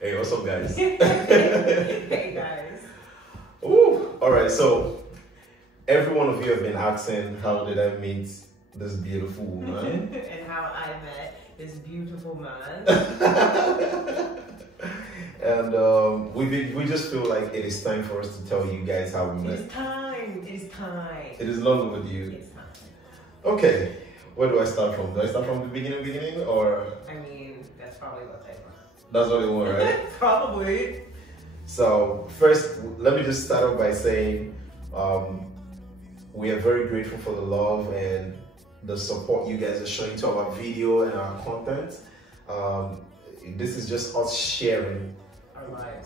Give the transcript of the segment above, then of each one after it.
Hey, what's up, guys? Hey guys. Ooh, all right. So every one of you have been asking, how did I meet this beautiful woman? And how I met this beautiful man. And we just feel like it is time for us to tell you guys how we It met. is time. It is time. It is long overdue. It's time. Okay, where do I start from? Do I start from the beginning, or I mean, that's probably what they want. that's what they want, right? Probably. So first, let me just start off by saying we are very grateful for the love and the support you guys are showing to our video and our content. This is just us sharing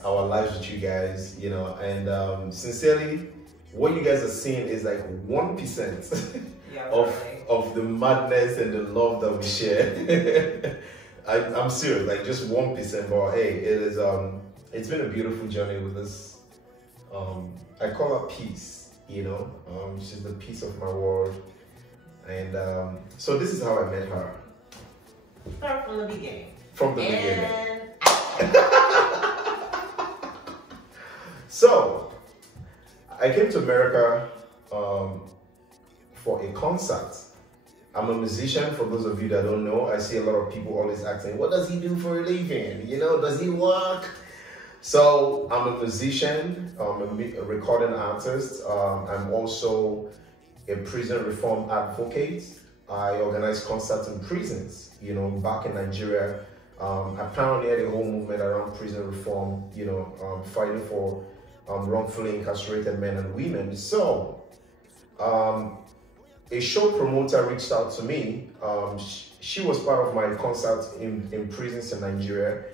our lives with you guys, you know, and sincerely, what you guys are seeing is like 1% Yeah, of the madness and the love that we share. I'm serious, like just 1%, but hey, it is it's been a beautiful journey with this. I call her peace, you know. She's the peace of my world, and so this is how I met her. Start from the beginning. From the beginning. So I came to America for a concert. I'm a musician, for those of you that don't know. I see a lot of people always asking, what does he do for a living? You know, does he work? So I'm a musician, a recording artist. I'm also a prison reform advocate. I organize concerts in prisons, you know, back in Nigeria. I pioneered a whole movement around prison reform, you know, fighting for wrongfully incarcerated men and women. So a show promoter reached out to me. She was part of my concert in prisons in Nigeria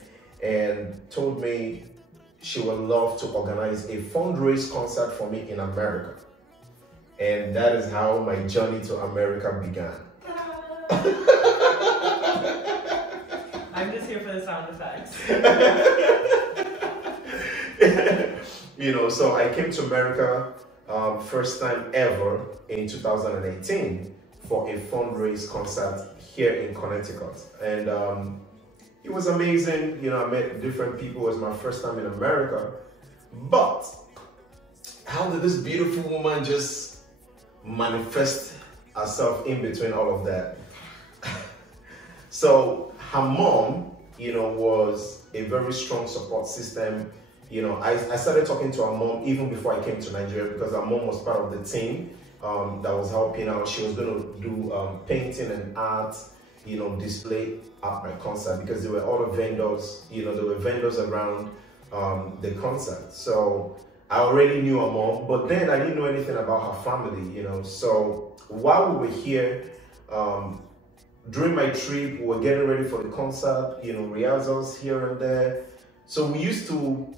and told me she would love to organize a fundraise concert for me in America. And that is how my journey to America began. I'm just here for the sound effects. You know, so I came to America first time ever in 2018 for a fundraise concert here in Connecticut. And it was amazing. You know, I met different people. It was my first time in America. But how did this beautiful woman just manifest herself in between all of that? So her mom, you know, was a very strong support system. You know, I started talking to her mom even before I came to Nigeria because her mom was part of the team that was helping out. She was going to do painting and art, you know, display at my concert because there were other vendors, you know, there were vendors around the concert. So I already knew her mom, but then I didn't know anything about her family, you know. So while we were here, during my trip, we were getting ready for the concert, you know, rehearsals here and there. So we used to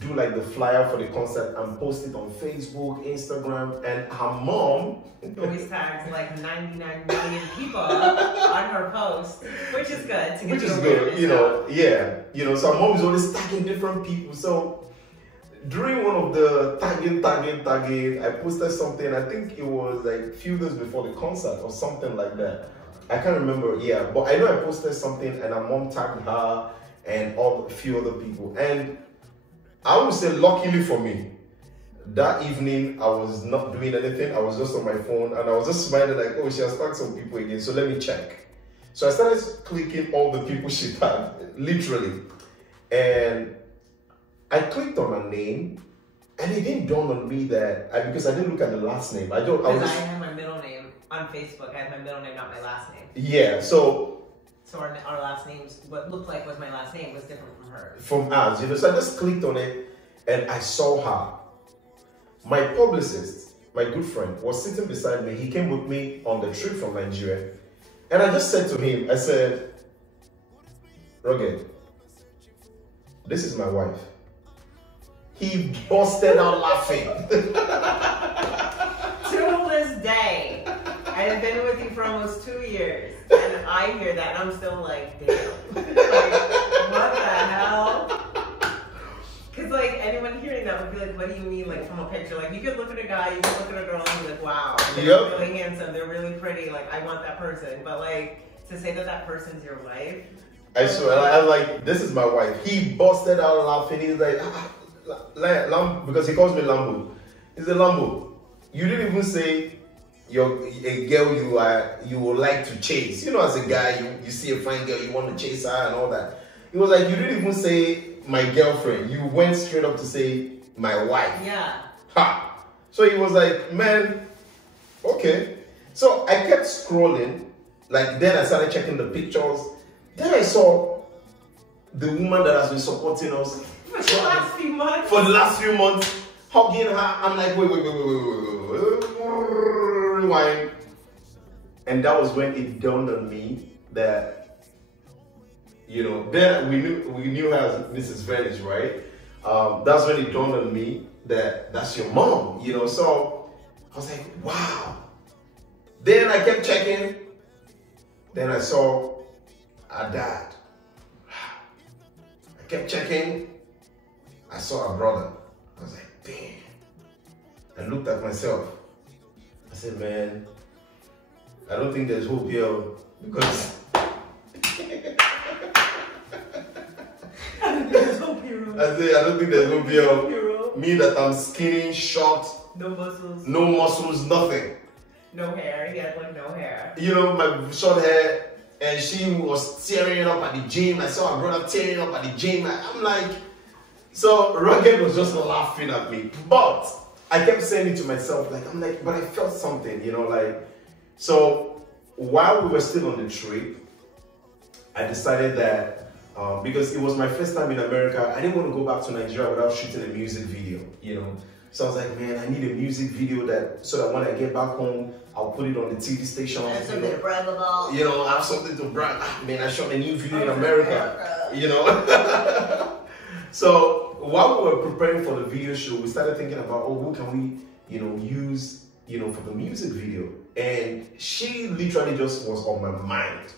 do like the flyer for the concert and post it on Facebook, Instagram, and her mom always tags like 99 million people on her post, which is good. Which is good, you know, yeah. You know, so her mom is always tagging different people. So during one of the tagging, I posted something, I think it was like a few days before the concert or something like that. I can't remember, yeah, but I know I posted something and her mom tagged her and a few other people. And I would say, luckily for me, that evening I was not doing anything. I was just on my phone and I was just smiling like, oh, she has tagged some people again, so let me check. So I started clicking all the people she tagged, literally. And I clicked on her name and it didn't dawn on me that, because I didn't look at the last name. I had my middle name on Facebook. I had my middle name, not my last name. Yeah, so our last names, what looked like was my last name, was different from hers. From ours, you know. So I just clicked on it and I saw her. My publicist, my good friend, was sitting beside me. He came with me on the trip from Nigeria. And I just said to him, I said, Rugged, this is my wife. He busted out laughing. To this day, I have been with you for almost 2 years, and I hear that, and I'm still like, damn. Like, what the hell? Because, like, anyone hearing that would be like, what do you mean, like, from a picture? Like, you could look at a guy, you could look at a girl, and be like, wow, they're really handsome, they're really pretty, like, I want that person. But, like, to say that that person's your wife, I swear, I was like, this is my wife. He busted out laughing. He's like, because he calls me Lambo. He said, Lambo, you didn't even say you're a girl you would like to chase. You know, as a guy, you see a fine girl, you want to chase her and all that. He was like, you didn't even say my girlfriend. You went straight up to say my wife. Yeah. Ha! So he was like, man, okay. So I kept scrolling. Like, then I started checking the pictures. Then I saw the woman that has been supporting us for the last few months, hugging her. I'm like, wait, rewind. And that was when it dawned on me that, you know, then we knew her as Mrs. Venice, right? That's when it dawned on me that that's your mom, you know. So I was like, wow. Then I kept checking. Then I saw her dad. I kept checking. I saw her brother. I was like, damn. I looked at myself. I said, man, I don't think there's hope here because I said, I don't think there's hope here. Me that I'm skinny, short, no muscles, nothing. No hair, he had like no hair. You know, my short hair, and she was tearing up at the gym. I saw her brother tearing up at the gym. I'm like, so Rugged was just laughing at me. But I kept saying it to myself, like, I'm like, but I felt something, you know, like, so while we were still on the trip, I decided that, because it was my first time in America, I didn't want to go back to Nigeria without shooting a music video, you know. So I was like, man, I need a music video so that when I get back home, I'll put it on the TV station. Have something to brag about. You know, I have something to brag. Man, I shot a new video in America. You know. So while we were preparing for the video show, we started thinking about, oh, who can we, you know, use, you know, for the music video? And she literally just was on my mind.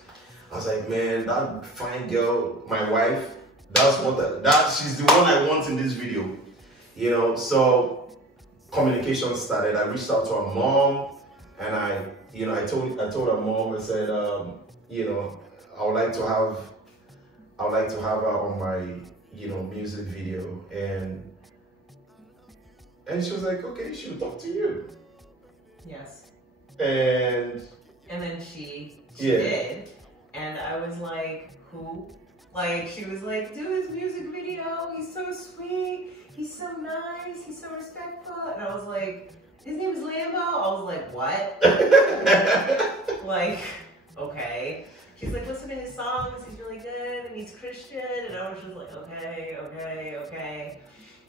I was like, man, that fine girl, my wife, she's the one I want in this video. You know, so communication started. I reached out to her mom, and I told her mom, I said, you know, I would like to have her on my, you know, music video, and she was like, okay, she'll talk to you. Yes. And then she did, and I was like, who? Like, she was like, do his music video. He's so sweet. He's so nice. He's so respectful. And I was like, his name is Lambo? I was like, what? Like, okay. She's like, listen to his songs. He's really good. And he's Christian. And I was just like, okay.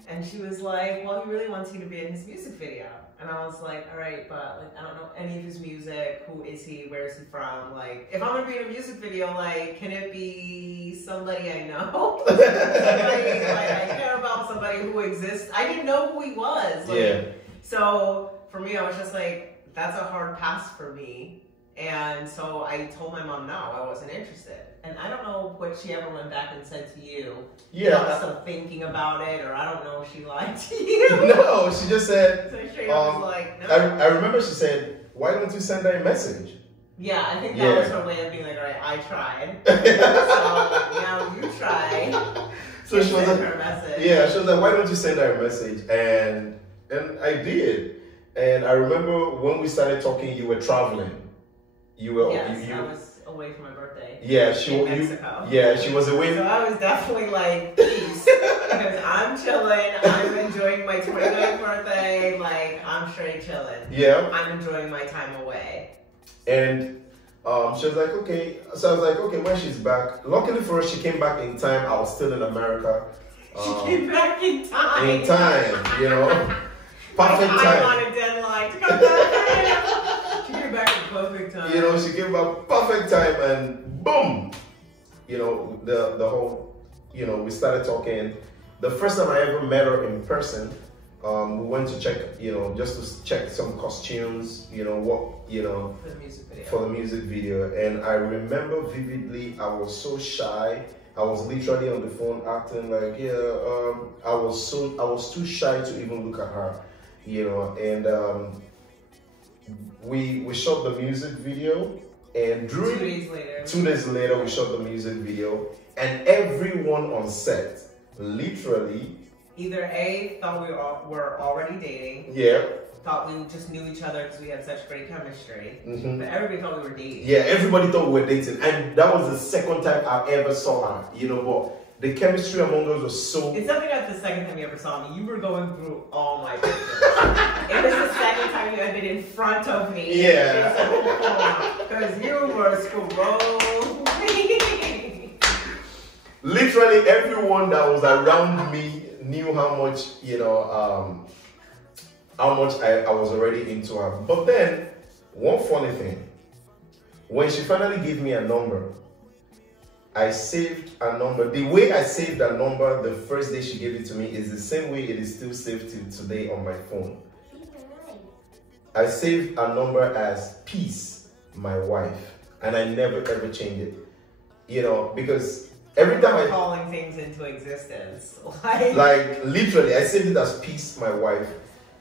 And she was like, well, he really wants you to be in his music video. And I was like, all right, but like, I don't know any of his music. Who is he? Where is he from? Like, if I'm gonna be in a music video, like, can it be somebody I know? Somebody like I care about, somebody who exists. I didn't know who he was. Like, yeah. So for me, I was just like, that's a hard pass for me. And so I told my mom no, I wasn't interested. And I don't know what she ever went back and said to you. Yeah. I was still thinking about it, or I don't know if she lied to you. No, she just said. So straight up was like, no. I remember she said, why don't you send her a message? Yeah, I think that was her way of being like, all right, I tried. So now you try. So she was like, her a message. Yeah, she was like, why don't you send her a message? And I did. And I remember when we started talking, you were traveling. You were. Yes, I was away for my birthday. Yeah, she was away. So I was definitely like, peace, because I'm chilling. I'm enjoying my 29th birthday. Like, I'm straight chilling. Yeah. I'm enjoying my time away. And she was like, okay. So I was like, okay, when she's back. Luckily for us, she came back in time. I was still in America. She came back in time. In time, you know. Perfect time. I'm on a deadline to come back. She came back in perfect time. You know, she came back perfect time, and boom. You know, the whole, you know, we started talking. The first time I ever met her in person, we went to check, you know, just to check some costumes, you know, what, you know, for the music video. And I remember vividly, I was so shy. I was literally on the phone acting like, I was too shy to even look at her, you know. And we shot the music video, and during 2 days later we shot the music video, And everyone on set, literally, either A, thought we were already dating. Yeah. Thought we just knew each other because we had such great chemistry. But everybody thought we were dating. Yeah, everybody thought we were dating. And that was the second time I ever saw her, you know, but the chemistry among us was so... It's something like the second time you ever saw me. You were going through all my pictures. It was the second time you had been in front of me. Yeah. Because you were scrolling. Literally everyone that was around me knew how much, you know, how much I was already into her. But then, one funny thing, when she finally gave me a number, I saved a number. The way I saved a number the first day she gave it to me is the same way it is still saved till today on my phone. I saved a number as Peace, my wife, and I never ever changed it. You know, because every time I calling things into existence, like literally, I saved it as Peace, my wife.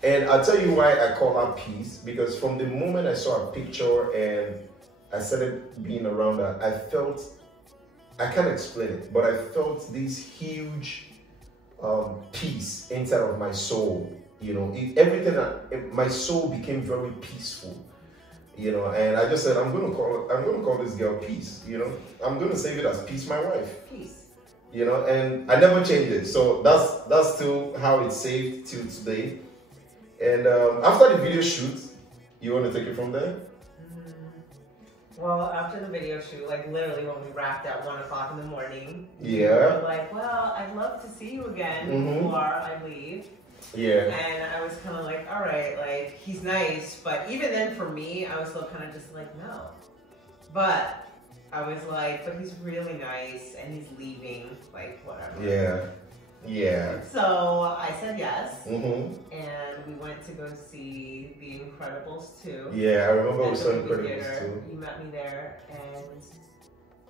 And I'll tell you why I call her Peace, because from the moment I saw her picture and I started being around her, I felt, I can't explain it, but I felt this huge peace inside of my soul. You know, my soul became very peaceful. You know, and I just said, I'm gonna call this girl Peace. You know, I'm gonna save it as Peace, my wife. Peace. You know, and I never changed it, so that's still how it's saved till today. And after the video shoot, you want to take it from there? Well, after the video shoot, like literally when we wrapped at 1 o'clock in the morning, yeah, we were like, well, I'd love to see you again before I leave. Yeah. And I was kind of like, all right, like he's nice, but even then for me, I was still kind of just like, no. But I was like, but he's really nice and he's leaving, like whatever. Yeah. Yeah. So I said yes, and we went to go see The Incredibles 2. Yeah, I remember we saw Incredibles 2. You met me there, and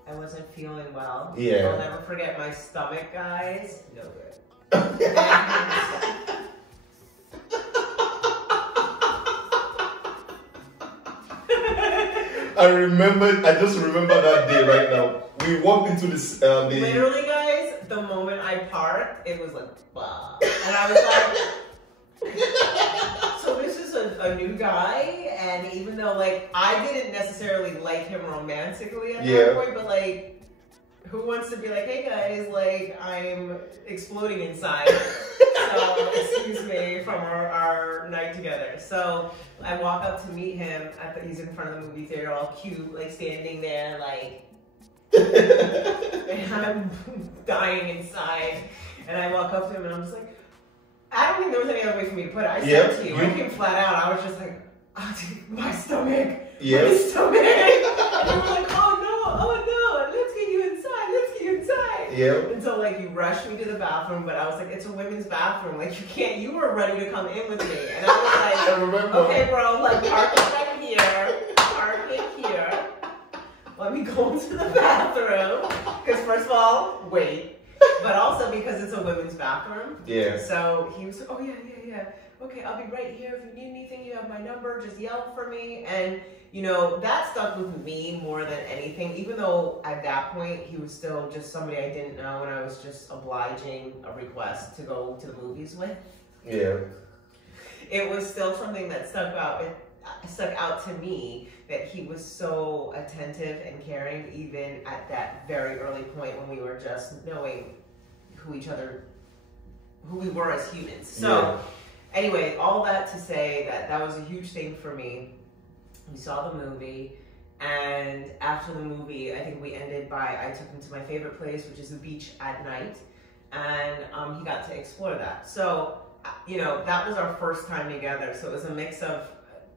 I wasn't feeling well. Yeah. I'll never forget my stomach, guys. No good. I just remember that day right now. We walked into this, literally, guys, the moment I parked, it was like, bah. And I was like, so this is a new guy, and even though, like, I didn't necessarily like him romantically at that point, but, like, who wants to be like, hey, guys, like, I'm exploding inside. So, excuse me, from our night together. So, I walk up to meet him, he's in front of the movie theater, all cute, like, standing there, like, and I'm dying inside. And I walk up to him and I'm just like, I don't think there was any other way for me to put it. I said to you, I came flat out. I was just like, oh, my stomach, my stomach. And you were like, oh no, let's get you inside. Yeah. And so like you rushed me to the bathroom, but I was like, it's a women's bathroom. Like you were ready to come in with me. And I was like, I remember. Okay, bro, like park it right here. Park it here. Let me go into the bathroom. Because first of all, wait. But also because it's a women's bathroom. Yeah. So he was like, oh yeah. Okay, I'll be right here. If you need anything, you have my number. Just yell for me. And, you know, that stuck with me more than anything. Even though at that point, he was still just somebody I didn't know. And I was just obliging a request to go to the movies with. Yeah. It was still something that stuck out to me, that he was so attentive and caring even at that very early point when we were just knowing who we were as humans. So anyway, all that to say that was a huge thing for me. We saw the movie, and after the movie, I think we ended by, I took him to my favorite place, which is the beach at night, and he got to explore that. So, you know, that was our first time together. So it was a mix of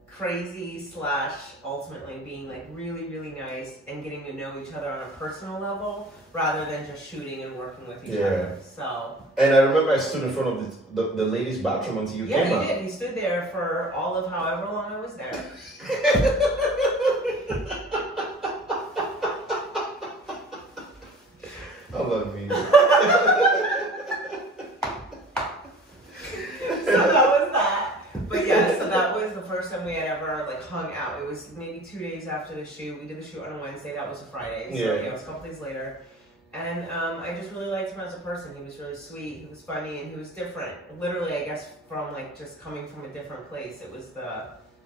crazy / ultimately being like really, really nice and getting to know each other on a personal level rather than just shooting and working with each other. So. And I remember I stood in front of the ladies' bathroom until you came out. Yeah, he did. He stood there for all of however long I was there. I love you. First time we had ever like hung out. It was maybe 2 days after the shoot. We did the shoot on a Wednesday. That was a Friday. So it was a couple days later. And I just really liked him as a person. He was really sweet, he was funny, and he was different. Literally, I guess, from like just coming from a different place. It was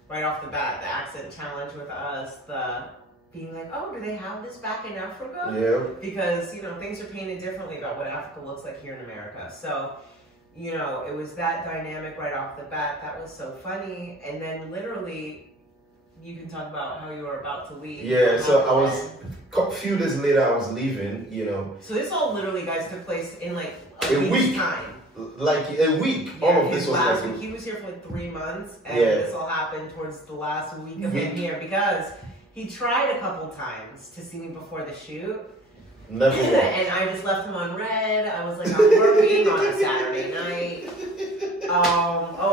right off the bat, the accent challenge with us, the being like, oh, do they have this back in Africa? Yeah. Because, you know, things are painted differently about what Africa looks like here in America. So, you know, it was that dynamic right off the bat. That was so funny. And then literally, you can talk about how you were about to leave. Yeah, so I was, a few days later, I was leaving, you know. So this all literally, guys, took place in like a week's week. time. Like a week. Yeah, All of this was last like week. He was here for like 3 months, and Yeah. this all happened towards the last week of him here because he tried a couple times to see me before the shoot. never worked. And I just left him on red. I was like, I'm working on a Saturday night.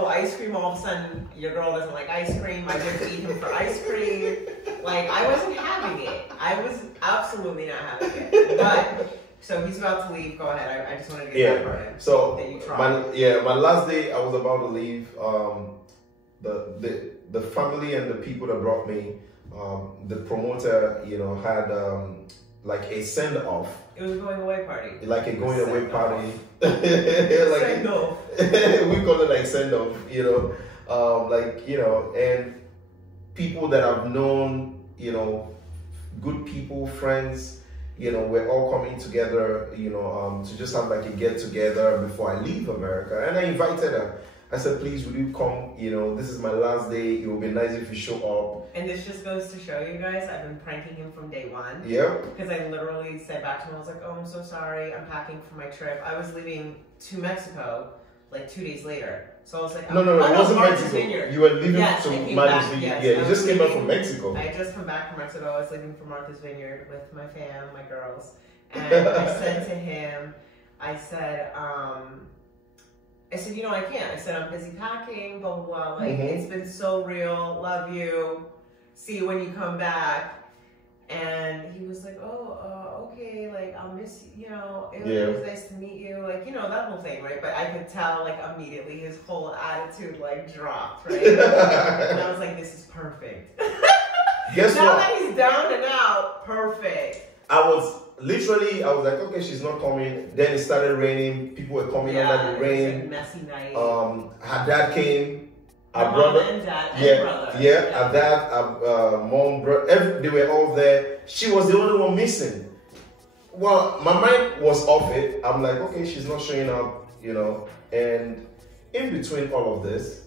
Ice cream, all of a sudden, your girl doesn't like ice cream. I didn't eat him for ice cream. Like, I wasn't having it. I was absolutely not having it. But, so he's about to leave. Go ahead. I just wanted to get that part in. So that you tried. my last day, I was about to leave. The family and the people that brought me, the promoter, you know, had like a send off. It was a going away party. Like a going away party. Send off. We call it like send off, you know. Like, you know, and people that I've known, you know, good people, friends, you know, we're all coming together, you know, to just have like a get together before I leave America. And I invited her. I said, please, would you come? You know, this is my last day. It would be nice if you show up. And this just goes to show you guys, I've been pranking him from day one. Yeah. Because I literally said back to him, I was like, oh, I'm so sorry. I'm packing for my trip. I was leaving to Mexico like 2 days later. So I was like, No, it wasn't Martha's Mexico. Vineyard. You were leaving Yes, to I came Martha's back, Vineyard. yes, Yeah, I you was just came back leaving- from Mexico. I had just come back from Mexico. I was leaving for Martha's Vineyard with my fam, my girls. And I said to him, I said, you know, I can't. I said, I'm busy packing, blah, blah, blah. Like, it's been so real. Love you. See you when you come back. And he was like, okay, like, I'll miss you, you know, it was nice to meet you. Like, you know, that whole thing, right? But I could tell, like, immediately his whole attitude, like, dropped, right? And I was like, this is perfect. Guess now what? that he's down and out, perfect. I was like, okay, she's not coming. Then it started raining. People were coming under the rain. It was a messy night. Her dad came. Our Mom brother, and dad and brother. our dad, mom, brother, they were all there. She was the only one missing. Well, my mind was off it. I'm like, okay, she's not showing up, you know. And in between all of this,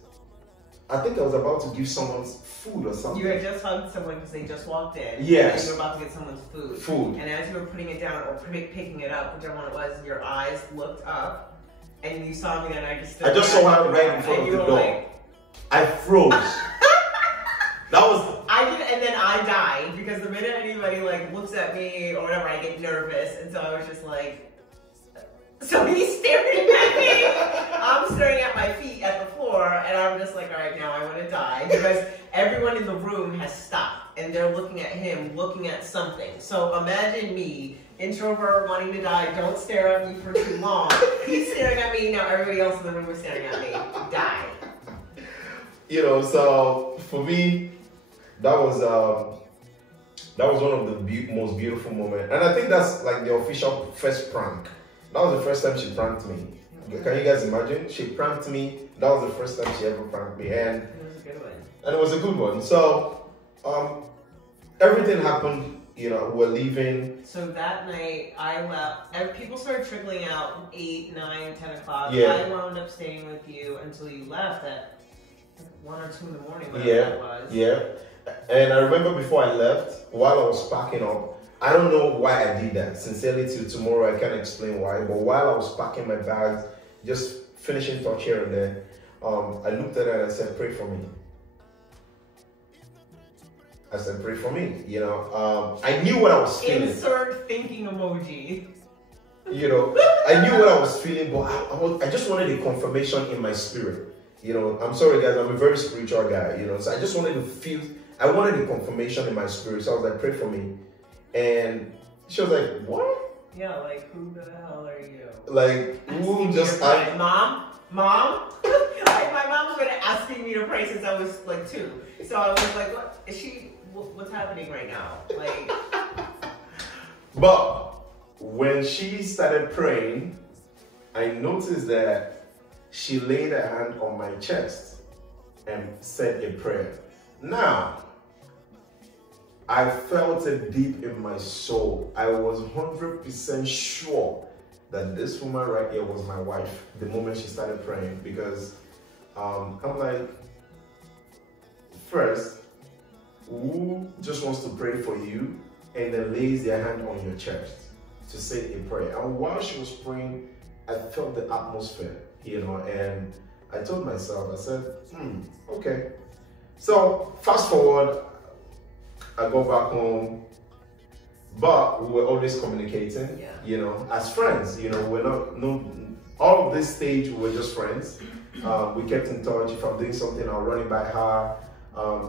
I think I was about to give someone food or something. You had just hugged someone because they just walked in. Yes. And you were about to get someone's food. And as you were putting it down or picking it up, whichever one it was, your eyes looked up and you saw me and I just stood I just saw her right in front of the door. Like, I froze. That was. I did, and then I died because the minute anybody like looks at me or whatever, I get nervous, and so I was just like. So he's staring at me. I'm staring at my feet at the floor, and I'm just like, all right, now I want to die because everyone in the room has stopped and they're looking at him, looking at something. So imagine me, introvert, wanting to die. Don't stare at me for too long. He's staring at me. Now everybody else in the room is staring at me. Die. You know, so for me, that was one of the most beautiful moments, and I think that's like the official first prank. That was the first time she pranked me. Can you guys imagine? She pranked me. That was the first time she ever pranked me, and It was a good one. And it was a good one. So everything happened. You know, we're leaving. So that night, I left. People started trickling out 8, 9, 10 o'clock. Yeah. I wound up staying with you until you left at 1 or 2 in the morning, whatever that was. Yeah. And I remember before I left, while I was packing up, I don't know why I did that. Sincerely, till tomorrow, I can't explain why. But while I was packing my bags, just finishing touch here and there, I looked at her and I said, pray for me. I said, pray for me. You know, I knew what I was feeling. Insert thinking emoji. You know, I knew what I was feeling, but I just wanted a confirmation in my spirit. You know, I'm sorry guys, I'm a very spiritual guy, you know, so I just wanted to feel, I wanted a confirmation in my spirit. So I was like, pray for me. And she was like, what? Yeah, like, who the hell are you? Like, who just... Mom? Like, my mom was asking me to pray since I was like 2. So I was like, what's happening right now? Like... But when she started praying, I noticed that she laid her hand on my chest and said a prayer. Now, I felt it deep in my soul. I was 100% sure that this woman right here was my wife the moment she started praying, because I'm like, first, who just wants to pray for you and then lays their hand on your chest to say a prayer? And while she was praying, I felt the atmosphere, and I told myself, I said, okay. So fast forward, I go back home, but we were always communicating, as friends, we're not, all of this stage, we were just friends. We kept in touch. If I'm doing something, I'll run it by her.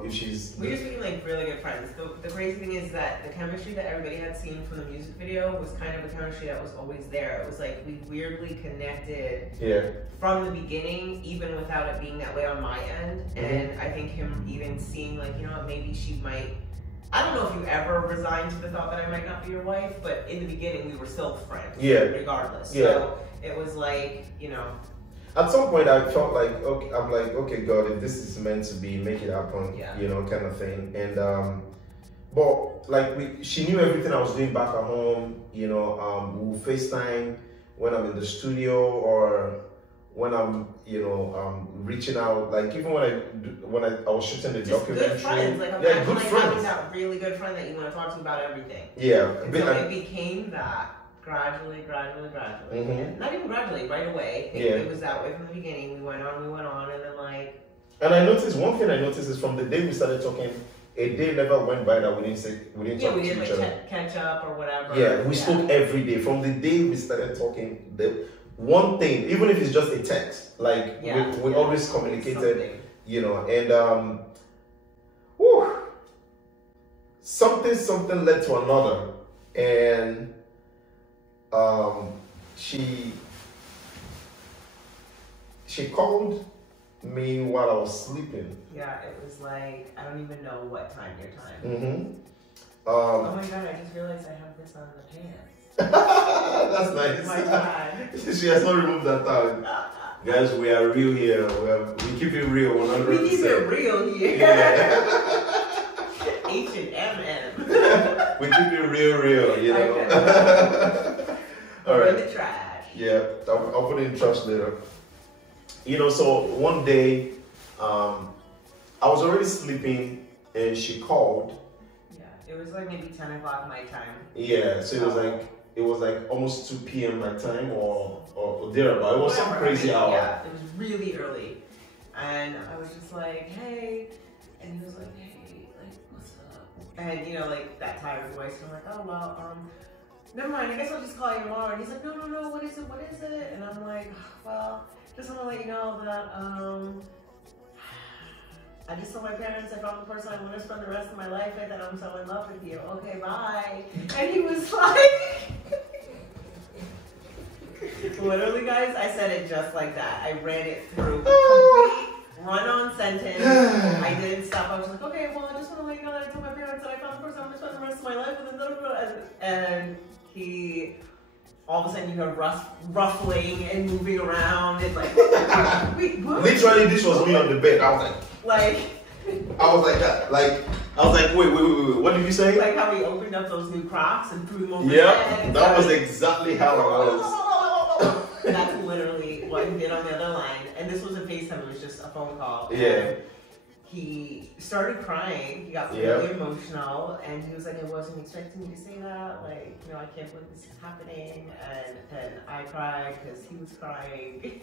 If she's... We used to be like really good friends. The crazy thing is that the chemistry that everybody had seen from the music video was kind of a chemistry that was always there. It was like we weirdly connected from the beginning, even without it being that way on my end. And I think him even seeing like, maybe she might... I don't know if you ever resigned to the thought that I might not be your wife, but in the beginning we were still friends, regardless. So it was like, At some point I felt like, okay, I'm like, okay, God, if this is meant to be, make it happen, kind of thing. And, but like she knew everything I was doing back at home, we'll FaceTime when I'm in the studio or when I'm, reaching out, like even when I was shooting the documentary. Good friends, like good friends. Having that really good friend that you want to talk to about everything. Yeah. So it became that gradually. Not even gradually, right away. It was that way from the beginning. We went on, and then like. And I noticed one thing. Is from the day we started talking, a day never went by that we didn't talk to each other. Catch up or whatever. Yeah, we spoke every day from the day we started talking. The one thing, even if it's just a text, like we always communicated, and something led to another, and she called me while I was sleeping. Yeah, it was like, I don't even know what time your time. Mm-hmm. Oh my God, I just realized I have this on the pants. That's nice. Oh my God. She has not removed that tag. Guys, we are real here. We keep it real 100%. We keep it real here. Yeah. H&M. We keep it real, Okay. All right. In the trash. Yeah, I'll put it in trash later. So one day, I was already sleeping and she called. Yeah, it was like maybe 10 o'clock my time. Yeah, so it was like almost 2 p.m. my time or thereabout. It was some crazy hour. Yeah, it was really early. And I was just like, hey. And he was like, hey, like, what's up? And like that tired voice. And I'm like, oh, well, never mind. I guess I'll just call you tomorrow. And he's like, no, what is it? And I'm like, well, just want to let you know that, I just told my parents I found the person I want to spend the rest of my life with and I'm so in love with you. Okay, bye. And he was like, literally guys, I said it just like that. I ran it through complete run-on sentence. I didn't stop. I was like, okay, well, I just want to let you know that I told my parents that I found the person I want to spend the rest of my life with. And he, all of a sudden you hear ruffling and moving around and like, wait, what? Literally, this was me on the bed. I was like that. Like, I was like, wait, what did you say? Like how we opened up those new Crocs and threw them over Yeah, that was exactly how I was. That's literally what he did on the other line. And this wasn't FaceTime, it was just a phone call. Yeah. And he started crying. He got really emotional. And he was like, I wasn't expecting you to say that. Like, I can't believe this is happening. And then I cried because he was crying.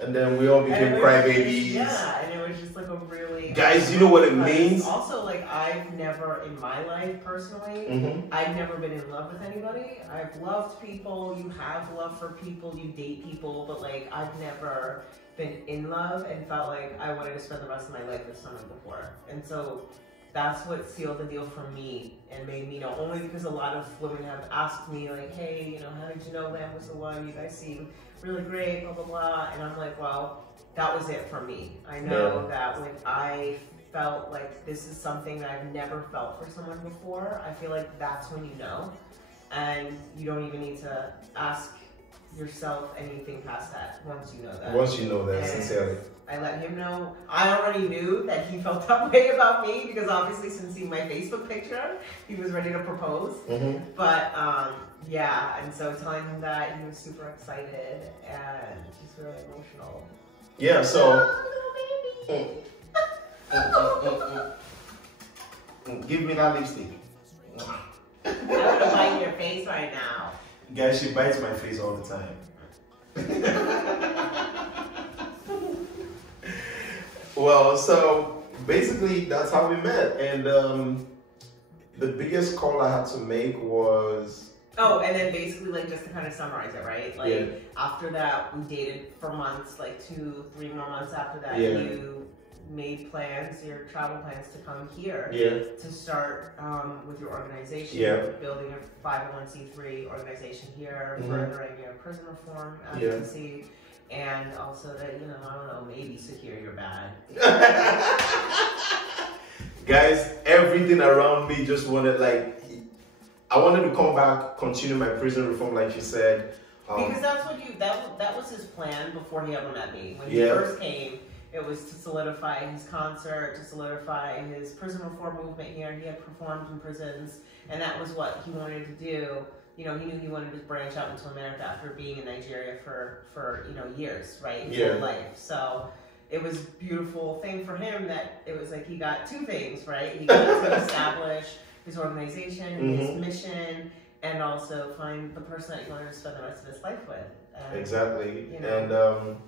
And then we all became crybabies. Yeah, and it was just like a really... Guys, you know what it means? Also, like, I've never, in my life personally, I've never been in love with anybody. I've loved people, you have love for people, you date people, but like, I've never been in love and felt like I wanted to spend the rest of my life with someone before. And so that's what sealed the deal for me and made me know, only because a lot of women have asked me like, hey, how did you know Lamb was the one? You guys seem really great, blah, blah, blah. And I'm like, well, that was it for me. I know that when I felt like this is something that I've never felt for someone before, I feel like that's when you know. and you don't even need to ask yourself anything past that once you know that. Once you know that, and sincerely. I let him know. I already knew that he felt that way about me because obviously since seeing my Facebook picture, he was ready to propose. But yeah, and so telling him that, he was super excited and just really emotional. Yeah, so give me that lipstick. I would have bite your face right now. Guys, she bites my face all the time. Well, so basically that's how we met, and the biggest call I had to make was. Oh, and then basically, like, just to kind of summarize it, right? Like, after that, we dated for months, like 2-3 more months after that, you made plans, your travel plans to come here to start with your organization, building a 501c3 organization here, furthering your prison reform advocacy, and also that, you know, I don't know, maybe secure your bag. Guys, everything around me just wanted, like, I wanted to come back, continue my prison reform, like you said. Because that's what that was his plan before he ever met me. When he first came, it was to solidify his concert, to solidify his prison reform movement here. He had performed in prisons, and that was what he wanted to do. You know, he knew he wanted to branch out into America after being in Nigeria for you know, years, right? His whole life. So it was a beautiful thing for him that it was like he got two things, right? He got to establish his organization, his mission, and also find the person that he wanted to spend the rest of his life with. And, exactly. You know, and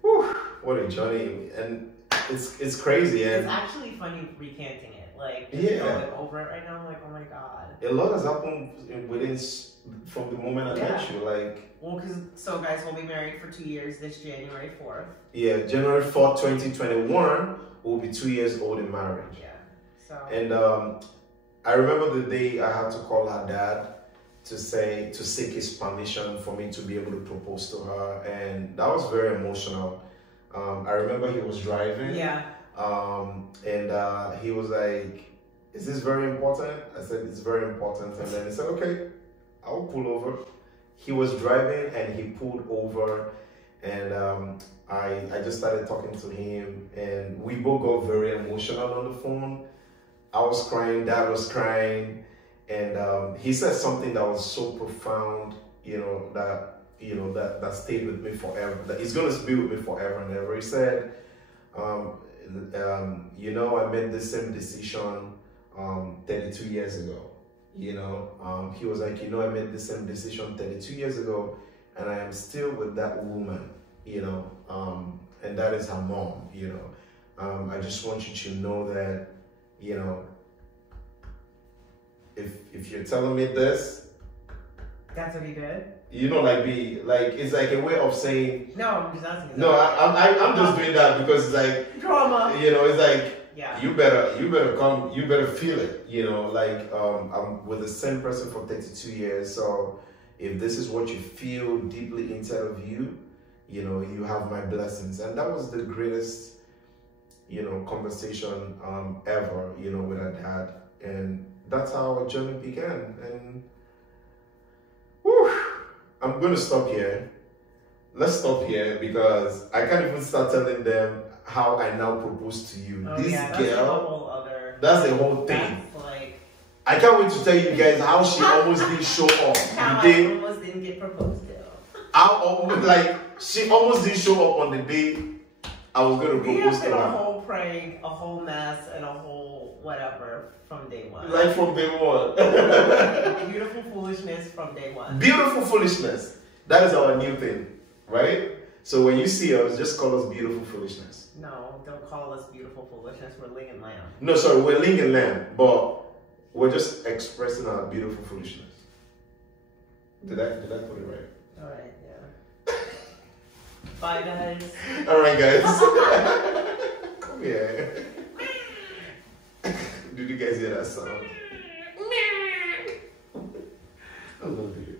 whew, what a journey. And it's crazy. And it's actually funny recanting it. Like, going over it right now, I'm like, oh my God. A lot has happened from the moment I met you. Like, well, so guys, we'll be married for 2 years this January 4th. Yeah, January 4th, 2021, we'll be 2 years old in marriage. Yeah. So. And I remember the day I had to call her dad to seek his permission for me to be able to propose to her, and that was very emotional. I remember he was driving. Yeah. And he was like, "Is this very important?" I said, "It's very important." And then he said, "Okay, I'll pull over." He was driving and he pulled over, and I just started talking to him, and we both got very emotional on the phone. I was crying, Dad was crying, and he said something that was so profound, that stayed with me forever. That it's gonna be with me forever and ever. He said, I made the same decision 32 years ago. He was like, I made the same decision 32 years ago, and I am still with that woman, and that is her mom. I just want you to know that, if you're telling me this, that's what he did. It's like a way of saying. No, I'm just asking. No, I'm just doing that because it's like drama. It's like. Yeah. You better come. You better feel it. I'm with the same person for 32 years. So if this is what you feel deeply inside of you, you have my blessings. And that was the greatest, conversation ever, with our dad. And that's how our journey began. And I'm going to stop here. Let's stop here because I can't even start telling them how I now propose to you. This girl, that's the whole thing. I can't wait to tell you guys how she almost didn't show up. How I almost didn't get proposed to. She almost didn't show up on the day I was going to propose to her. A whole prank, a whole mess, and a whole whatever from day one. From day one. Beautiful foolishness from day one. Beautiful foolishness. That is our new thing, right? So when you see us, just call us beautiful foolishness. No, don't call us beautiful foolishness. We're Ling and Lamb. No, sorry, we're Ling and Lamb, but we're just expressing our beautiful foolishness. Did I put it right? Alright, yeah. Bye, guys. Alright, guys. Come here. Did you guys hear that sound? I love you.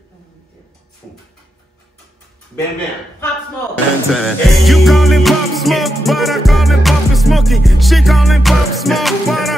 Bam bam. Pop Smoke. You call him Pop Smoke, but I call him Pop and Smokey. She call him Pop Smoke, but